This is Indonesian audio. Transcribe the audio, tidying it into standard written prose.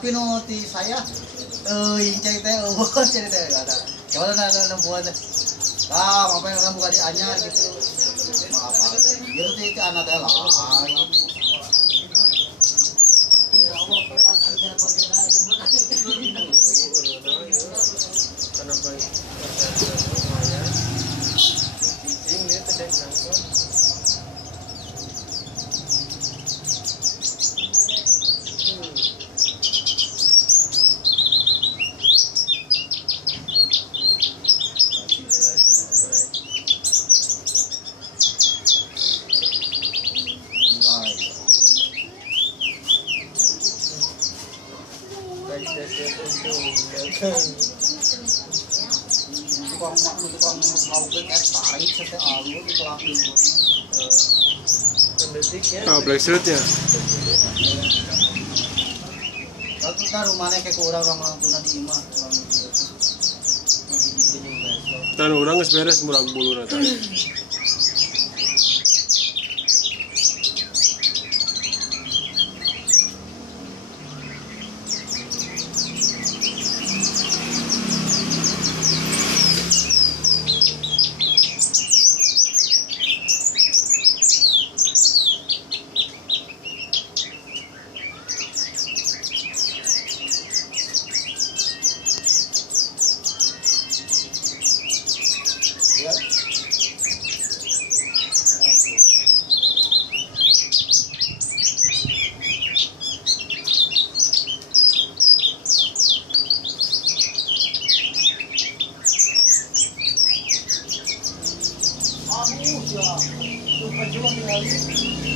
tapi ti saya cari teh cari teh ada coba na buat apa yang buka di anyar gitu maaf jadi itu anak teh lah tukang mau ke tarik setiap alu itu langsung Oh, black suit ya. Waktu kan rumahnya kayak kurang orang tuna di imah Dan orang geus beres murag bulu nata. ya. Aduh ya, lupa juga kali.